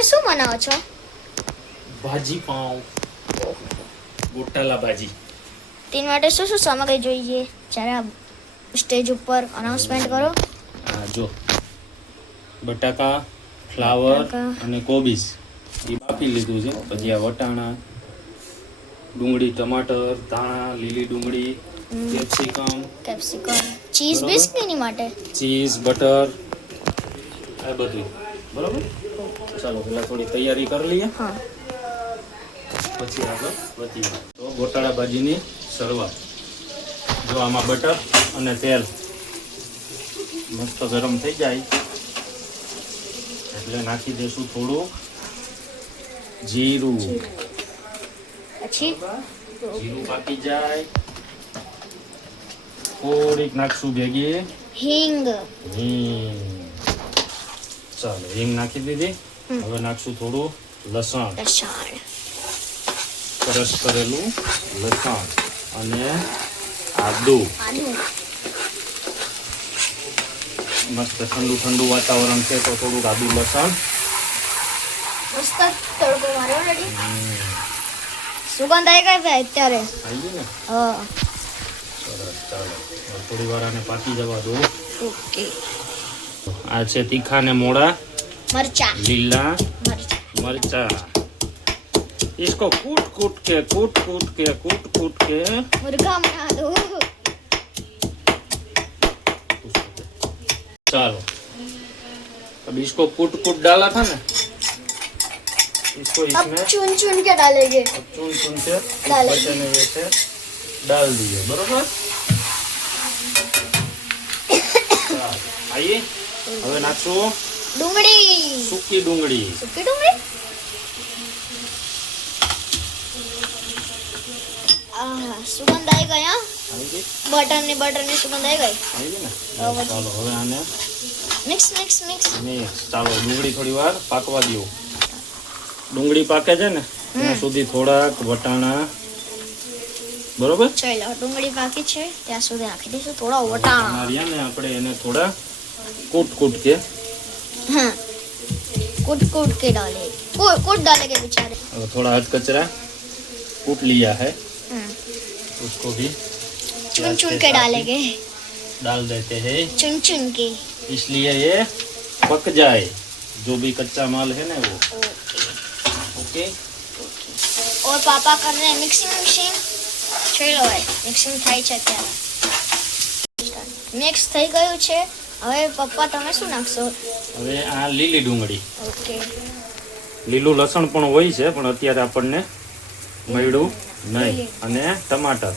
તમે શું બનાવો છો? ભાજી પાઉં. ગોટાલા ભાજી. તેની માટે શું શું સામગ્રી જોઈએ? જ્યારે આ સ્ટેજ ઉપર અનાઉન્સમેન્ટ કરો. હા જો. બટાકા ફ્લાવર અને કોબીજ. એ બાફી લીધું છે. પછી આ વટાણા ડુંગળી ટમાટર ધાણા લીલી ડુંગળી કેપ્સિકમ. કેપ્સિકમ. ચીઝ બિસ્કીની માટે? ચીઝ બટર આ બધું. બરોબર? ચાલો પેલા થોડી તૈયારી કરી લઈએ. પછી આગળ વધીએ. તો ગોટાળા ભાજીની શરૂઆત. જો આમાં બટર અને તેલ મસ્ત ગરમ થઈ જાય એટલે નાખી દઈશું થોડું જીરું. જીરું. પાકી જાય. થોડીક નાખશું ભેગી હિંગ. હિંગ. ચાલો હિંગ નાખી દીધી. હમ. હવે નાખશું થોડું લસણ. લસણ. ક્રશ કરેલું લસણ અને આદુ. આદુ. મસ્ત ઠંડુ ઠંડુ વાતાવરણ છે તો થોડુંક આદુ લસણ. મસ્ત તડકો માર્યો રેડી સુગંધ આવી ગઈ ભાઈ અત્યારે. આવી ગયું ને? હા. સરસ ચાલો. હવે થોડી વાર આને પાકી જવા દો. ઓકે. આ છે તીખા ને મોડા મરચા લીલા મરચા मरचा इसको कूट कूट के कूट कूट के कूट कूट के मुर्गा बना दो चलो अब इसको कूट कूट डाला था ना इसको अब इसमें चुन चुन के डालेंगे अब चुन चुन के डालेंगे। बचे में वैसे डाल दिए बरोबर ચાલો. આઈએ હવે નાખશું? ડુંગળી. સૂકી ડુંગળી. સૂકી ડુંગળી? આહ સુગંધ આવી ગઈ હા? આવી ગઈ? બટરની બટરની સુગંધ આવી ગઈ? આવી ગઈ ને? હવે ચાલો હવે આને મિક્સ મિક્સ મિક્સ. મિક્સ. ચાલો ડુંગળી થોડી વાર પાકવા દો ડુંગળી પાકે છે ને ત્યાં હમ. સુધી થોડાક વટાણા. બરોબર? ચાલો ડુંગળી પાકી છે ત્યાં સુધી નાખી દઈશું થોડા વટાણા. વટાણા રહ્યા ને આપણે એને થોડા કૂટ કૂટ કે हाँ कूट कूट के डाले कूट कूट डालेंगे बेचारे હવે થોડા हद कचरा कूट लिया है हम्म, उसको भी चुन चुन के डालेंगे डाल देते हैं चुन चुन के इसलिए ये पक जाए जो भी कच्चा माल है ना वो ओके और पापा कर रहे हैं मिक्सिंग मिक्सिंग ચલો ભાઈ મિક્સિંગ થાય છે અત્યારે મિક્સ થઈ ગયું છે હવે પપ્પા તમે શું નાખશો? હવે આ લીલી ડુંગળી. ઓકે. લીલું લસણ પણ હોય છે પણ અત્યારે આપણને મળ્યું નહીં. અને ટમાટર.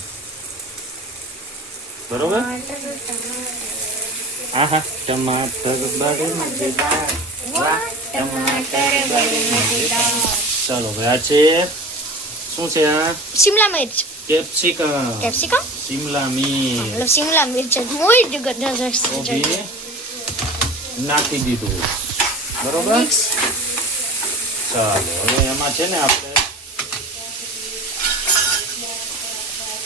બરોબર? હા હા. ટમાટર ચાલો ભાઈ આ છે શું છે આ? શિમલા મિર્ચ. કેપ્સિકમ કેપ્સિકમ શિમલા મિર્ચ મતલબ શિમલા મિર્ચ મોઈ કોબી નાખી દીધું બરોબર મિક્સ ચાલો હવે એમાં છે ને આપણે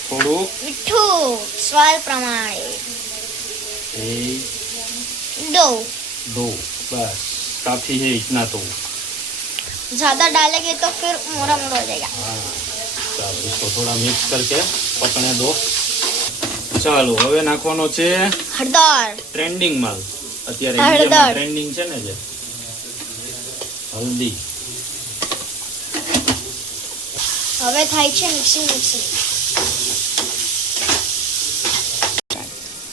થોડું મીઠું સ્વાદ પ્રમાણે એ दो दो बस काफी है इतना तो ज्यादा डालेंगे तो फिर मोरा मोड़ा हो जाएगा हाँ ચાલો इसको थोड़ा मिक्स करके पकने दो ચાલો હવે નાખવાનો છે हरदार ટ્રેન્ડિંગ માલ અત્યારે હળદર. ઇન્ડિયામાં ટ્રેન્ડિંગ છે ને જે હલ્દી હવે થાય છે મિક્સિંગ મિક્સિંગ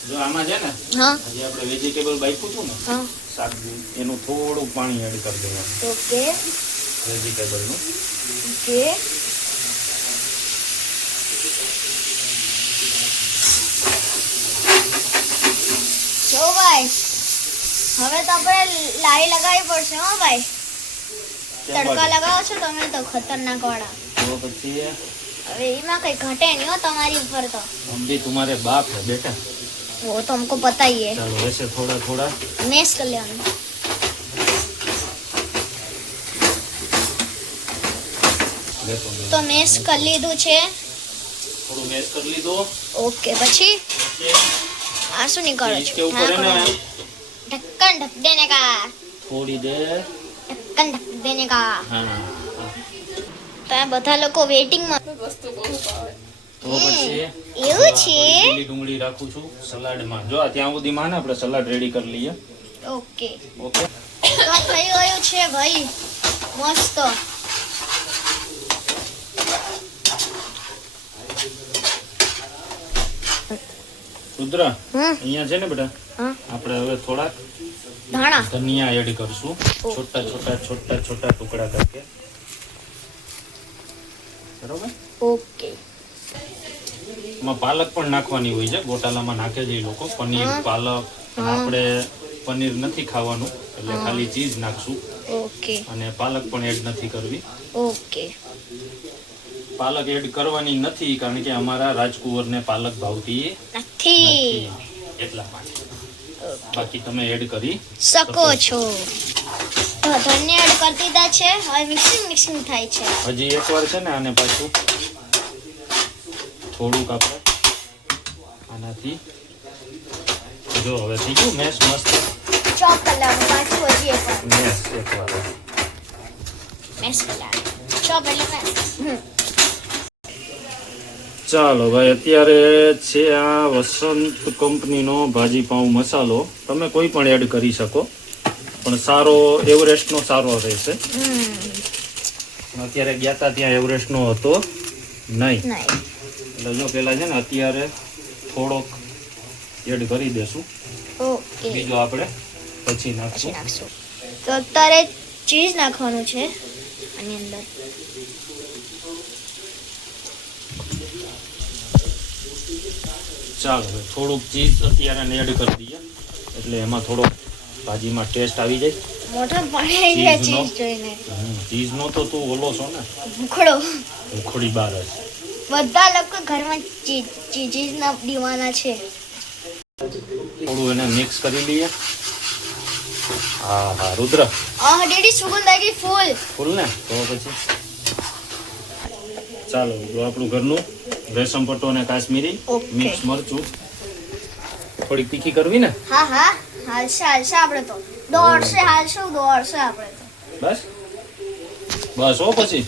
જો આમાં છે ને હા આજે આપણે વેજીટેબલ બાફ્યું હતું ને હા શાક એનું થોડું પાણી એડ કરી દેવાનું ઓકે વેજીટેબલનું ઓકે જો ભાઈ હવે તો આપણે લારી લગાવવી પડશે હો ભાઈ. તડકા લગાવો છો તમે તો ખતરનાક વાળા. હવે એમાં કઈ ઘટે નહીં હો તમારી ઉપર તો. हम भी तुम्हारे बाप है बेटा वो तो हमको पता ही है चलो ऐसे थोड़ा મેસ કરી લેવાનું મેસ કરી લીધું છે. થોડું મેશ કરી લીધો. ઓકે પછી? આ શું નીકળો છો? કેવું કરે ને? ઢક્કન ઢક દેને કા? થોડી દેર ઢક્કન ઢક દેને કા? હા ત્યાં બધા લોકો વેઇટિંગમાં વસ્તુ બહુ ભાવે. એવું છે? ડુંગળી રાખું છું સલાડમાં. જો ત્યાં સુધીમાં ને આપણે સલાડ રેડી કરી લઈએ. ઓકે. ઓકે. તો થયું છે ભાઈ? મસ્ત. રુદ્ર અહીંયા છે ને બેટા? આપણે હવે થોડાક ધનિયા એડ કરશું. છોટા છોટા છોટા છોટા ટુકડા કરકે બરોબર? ઓકે. એમાં પાલક પણ નાખવાની હોય છે. ગોટાલામાં નાખે છે એ લોકો. પનીર પાલક. આપણે પનીર નથી ખાવાનું. એટલે ખાલી ચીઝ નાખશું. ઓકે. અને પાલક પણ એડ નથી કરવી. ઓકે. પાલક એડ કરવાની નથી કારણ કે અમારા રાજકુંવરને પાલક ભાવતી નથી. એટલા બાકી તમે એડ કરી શકો છો. તો ધન્ય એડ કરી દીધા છે. હવે મિક્સિંગ મિક્સિંગ થાય છે. હજી એકવાર છે ને આને પાછું થોડુંક આપણે આનાથી જો હવે થઈ ગયું મેશ મસ્ત. ચોક કલાક પાછું હજી એક વાર મેશ એકવાર. મેસ કલાક ચોપ એટલે મેસ. ચાલો ભાઈ અત્યારે છે આ વસંત કંપનીનો ભાજી પાઉં મસાલો. તમે કોઈ પણ એડ કરી શકો. પણ સારો એવરેસ્ટનો સારો રહેશે. અત્યારે ગયા હતા ત્યાં એવરેસ્ટનો હતો નહીં. એટલે જો પેલા છે ને અત્યારે થોડોક એડ કરી દેશું. બીજો આપણે પછી નાખશું. તો અત્યારે ચીઝ નાખવાનું છે આની અંદર. ચાલો હવે થોડુંક ચીઝ અત્યારે એડ કરી દઈએ. એટલે એમાં થોડોક ભાજીમાં ટેસ્ટ આવી જાય. મોટો આવી ગયા? ચીઝ જોઈને. ચીઝનો તો તું ઓલો છો ને? ભૂખડો. ભૂખડી બાર જ. બધા લોકો ઘરમાં ચીઝ ચીઝના દીવાના છે. થોડું એને મિક્સ કરી લઈએ. હા હા રુદ્ર. આ ડેડી સુગંધ આવી ગઈ ફૂલ. ફૂલ ને? તો પછી ચાલો આપણું ઘરનું રેશમ પટ્ટો અને કાશ્મીરી મિક્સ મરચું. થોડીક તીખી કરવી ને? હા હા. હાલશે હાલશે આપણે તો. દોડશે હાલશે દોડશે આપણે તો. બસ? બસ ઓ પછી.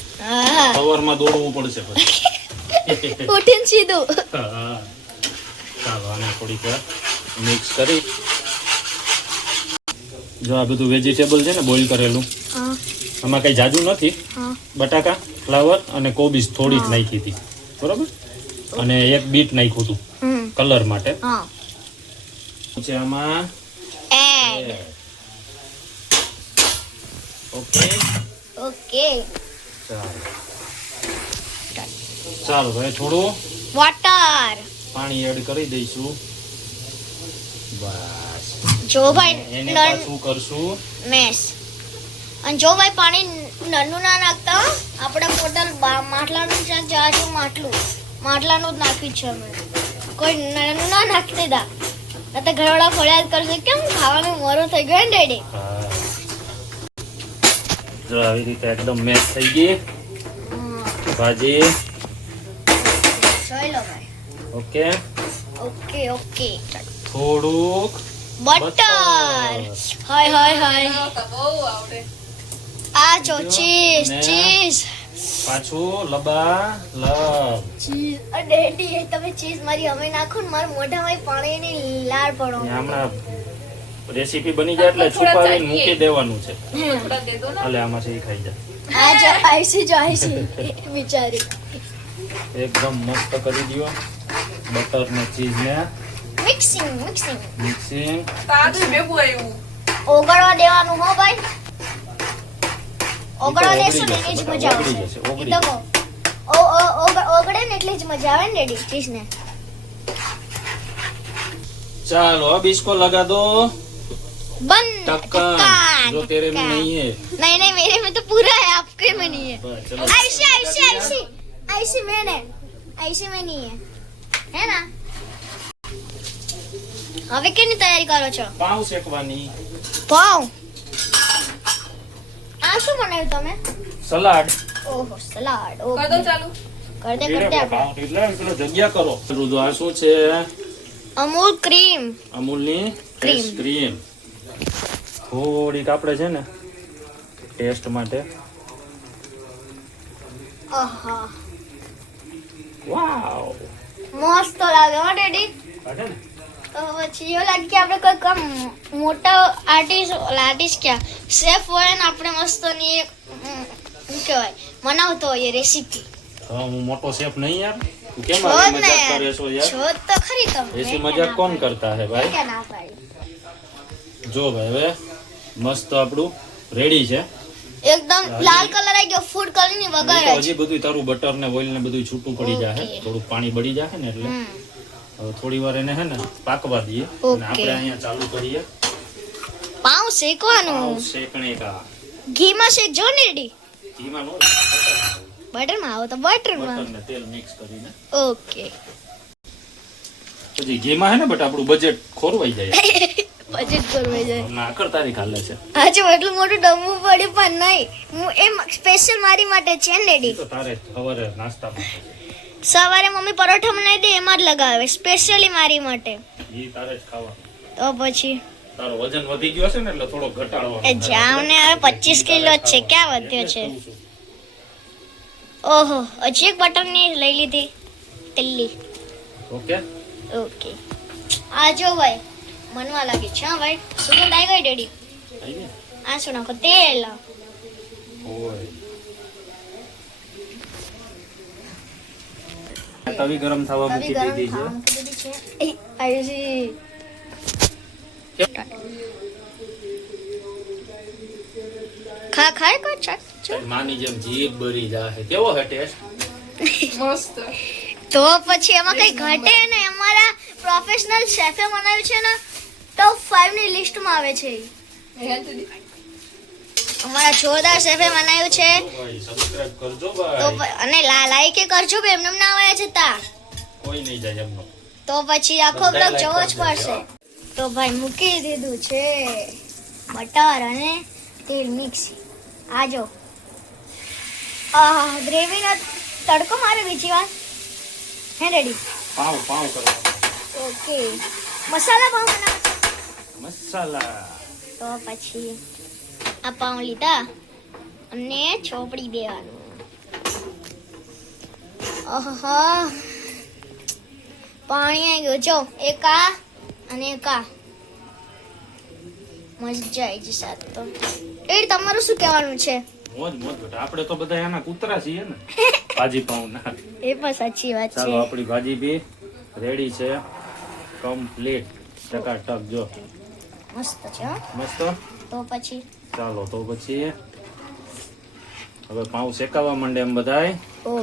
સવારમાં દોડવું પડશે પછી. ઉઠીને સીધું. હા. ચાલો આને થોડીક મિક્સ કરી. જો આ બધું વેજીટેબલ છે ને બોઇલ કરેલું. આમાં કઈ જાજુ નથી. બટાકા ફ્લાવર અને કોબીજ થોડી જ નાખી હતી. બરોબર? અને એક બીટ નાખ્યું હતું કલર માટે. છે આમાં ઓકે ઓકે ચાલો. ચાલો ભાઈ થોડું વોટર પાણી એડ કરી દઈશું. બસ. જો ભાઈ એને પાછું કરશું. મેસ. અને જો ભાઈ પાણી નાનું ના નાખતા. આપણે પોટલ બા- જાય છે જાજુ માટલું. માટલાનું જ નાખ્યું છે અમે. કોઈ નન્નું ના નાખી દેતા નહીં તો ઘરવાળા ફરિયાદ કરશે કેમ ખાવાનું મોરું થઈ ગયું ને ડેડી? હા. જો આવી રીતે એકદમ મેચ થઈ ગઈ. ભાજી. જોઈ લો ભાઈ. ઓકે. Okay okay. થોડુંક બટર. Hi hi hi. બનાવતા બહુ આવડે. આ જો ચીઝ ને? ચીઝ. પાછું લબા લબ. ચીઝ. ડેડી તમે ચીઝ મારી અમે નાખો ને મારા મોઢામાં પાણીની લાળ પડો. હમણાં રેસીપી બની જાય એટલે છુપાવીને મૂકી દેવાનું છે. થોડા દે દો ને. એટલે આમાંથી ખાઈ જાય આ જો આઈસી જો આઈસી બિચારી એકદમ મસ્ત કરી દો બટર ને ચીઝ ને. મિક્સિંગ મિક્સિંગ મિક્સિંગ તાજું ભેગું આવ્યું. ઓગળવા દેવાનું હો ભાઈ. ઓગળી દેશું ને એની જ જશે, મજા ઓગળી આવશે જશે, ઈ ઓગળી તો કહો. ઓ- ઓ- ઓગ- ઓગળે ને એટલી જ મજા આવે ને ડેડી ચીઝ ને ચાલો अब इसको लगा दो बंद ढक्कन ढक्कन, जो तेरे में ढक्कन। नहीं है नहीं नहीं मेरे में तो पूरा है आपके में नहीं है बस, चलो ऐसे ऐसे ऐसे ऐसे मैंने ऐसे में नहीं है है ना હવે કેની તૈયારી કરો છો પાઉં શેકવાની પાવ આ શું બનાવ્યું તમે? સલાડ. ઓહો સલાડ. ઓ કર દો ચાલુ. કર દે કર દે આપણે. એટલે પેલો જગ્યા કરો. પેલું આ શું છે? અમૂલ ક્રીમ. અમૂલની ક્રીમ. થોડીક આપણે છે ને ટેસ્ટ માટે. આહા વાવ. મસ્ત લાગે હો ડેડી. કાઢે ને પછી એવું લાગે કે આપણે કોઈ કામ મોટા આર્ટિસ્ટ આર્ટિસ્ટ ક્યાં? શેફ હોય ને આપણે મસ્તની એક શું કહેવાય મનાવતો હોઈએ રેસીપી હા હું મોટો શેફ નહીં યાર. તું કેમ આવી મજાક કરે છો યાર? છો તો ખરી તમે. એસી મજાક કોણ કરતા હે ભાઈ? કે ના ભાઈ. જો ભાઈ હવે મસ્ત આપણું રેડી છે. એકદમ લાલ કલર આવી ગયો ફૂડ કલરની વગર હજી બધું તારું બટર ને ઓઇલ ને બધું છૂટું પડી જાય થોડું પાણી બળી જાય ને એટલે. હવે થોડી વાર એને હે ને પાકવા દઈએ. અને આપણે અહીંયા ચાલુ કરીએ. પાઉં શેકવાનું? શેકણે કા ઘીમાં શેકજો ને રેડી? ઘીમાં નો બટરમાં આવો તો બટરમાં. બટર ને તેલ મિક્સ કરીને. ઓકે. પછી ઘીમાં હે ને બટ આપણું બજેટ ખોરવાઈ જાય. બજેટ કરવાઈ જાય. હમણાં તારીખ હાલે છે. આજે એટલું મોટું ડમવું પડ્યું પણ નહીં. હું એમ સ્પેશિયલ મારી માટે છે ને ઈ તો તારે સવારે નાસ્તામાં. સવારે મમ્મી પરોઠા બનાવી દે એમાં જ લગાવે. સ્પેશિયલી મારી માટે. ઈ તારે જ ખાવાનું તો પછી? તારો વજન વધી ગયો છે ને એટલે થોડો ઘટાડવાનો એ જામને હવે પચીસ કિલો જ છે ક્યાં વધ્યો છે? ઓહો હજી એક બટરની લઈ લીધી તિલ્લી ઓકે. ઓકે. આ જો ભાઈ મનવા લાગે છે હા ભાઈ. સુગંધ આવી ગઈ ડેડી. આ શું નાખો તેલ. ઓય. તવી ગરમ થવા મૂકી દીધી છે. આયુષી. ખા ખાય કો ચાક માની જેમ જીભ બરી જાહે. કેવો હે ટેસ્ટ? મસ્ત. તો પછી એમાં કઈ ઘટે ને અમારા પ્રોફેશનલ શેફે બનાવ્યું છે ને તો 5 ની લિસ્ટમાં આવે છે. હેલ્થ અમારા જોરદાર શેફે બનાવ્યું છે. તો અને લાઈક કરજો બે એમને ના આવ્યા છે તા કોઈ નહીં જાય એમનો. તો પછી આખો બ્લોગ જોવો જ પડશે. તો ભાઈ મૂકી દીધું છે બટર અને તેલ મિક્સ. આ જો. આહ ગ્રેવીનો તડકો મારે બીજી વાર. હે રેડી પાઉં પાઉં કરો. ઓકે. મસાલા પાઉં બનાવો મસાલા. તો પછી આ પાઉં લીધા અને ચોપડી દેવાનું. ઓહો. પાણી આવી ગયું. જો એક આ અને એક આ. મજા આવી જશે તો. એ તમારું શું કહેવાનું છે? મોજ મોજ બેટા. આપણે તો બધા એના કૂતરા છીએ ને. ભાજી પાઉં ના. એ પણ સાચી વાત ચાલો છે આપણી ભાજી બી રેડી છે. કમ્પ્લીટ. ટકાટક જો. મસ્ત છે હો. મસ્ત? તો પછી? ચાલો તો પછી હવે પાઉં શેકાવા માંડે એમ બધાય.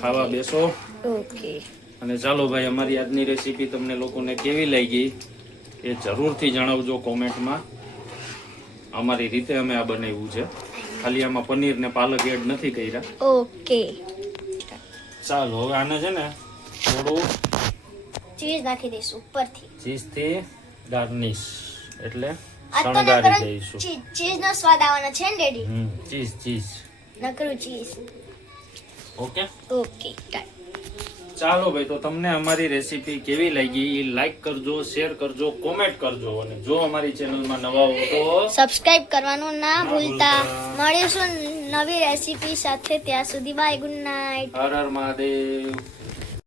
ખાવા બેસો. ઓકે અને ચાલો ભાઈ અમારી આજની રેસીપી તમને લોકોને કેવી લાગી એ જરૂરથી જણાવજો કોમેન્ટમાં. અમારી રીતે અમે આ બનાવ્યું છે. ખાલી આમાં પનીર ને પાલક એડ નથી કર્યા. ઓકે ચાલો હવે આને છે ને થોડું ચીઝ નાખી દઈશું ઉપરથી. ચીઝથી ગાર્નિશ એટલે શણગારી દઈશું. ચીઝ નો સ્વાદ આવવાનો છે ને ડેડી? હમ ચીઝ ચીઝ નકરું ચીઝ ઓકે? ઓકે ચાલો ભાઈ તો તમને અમારી રેસીપી કેવી લાગી એ લાઈક કરજો શેર કરજો કોમેન્ટ કરજો અને જો અમારી ચેનલમાં નવા હો તો સબસ્ક્રાઇબ કરવાનું ના ભૂલતા. મળીશું નવી રેસીપી સાથે ત્યાં સુધી bye good night Har Har Mahadev.